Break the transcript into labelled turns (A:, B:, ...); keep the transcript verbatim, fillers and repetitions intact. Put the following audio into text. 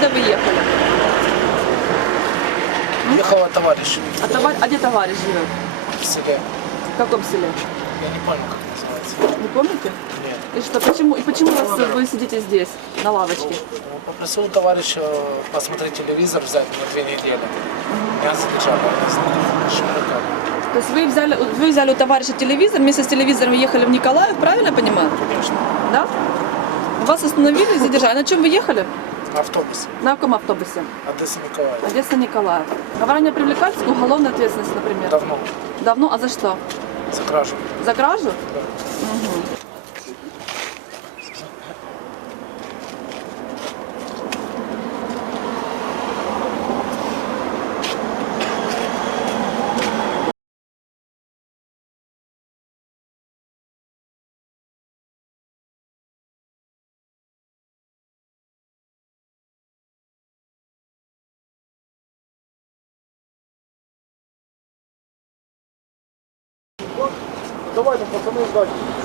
A: Откуда вы ехали?
B: Ехала товарищ
A: А, товар... а где товарищ живет?
B: в селе.
A: В каком селе?
B: Я не помню, как называется.
A: Не помните?
B: Нет.
A: И что, почему, и почему вас, вы сидите здесь, на лавочке?
B: Ну, попросил товарища посмотреть телевизор, взять на две недели. Меня задержали. Я не знаю, почему как.
A: То есть вы взяли, вы взяли у товарища телевизор, вместе с телевизором ехали в Николаев, правильно я понимаю?
B: Конечно.
A: Да? Вас остановили и задержали. На чем вы ехали?
B: Автобус.
A: На каком автобусе?
B: Одесса Николаев.
A: Одесса, Николаев. А вы ранее привлекались к уголовной ответственности, например?
B: Давно.
A: Давно? А за что?
B: За кражу.
A: За кражу?
B: Да.
A: Угу.
B: Давайте, пацаны, сдать.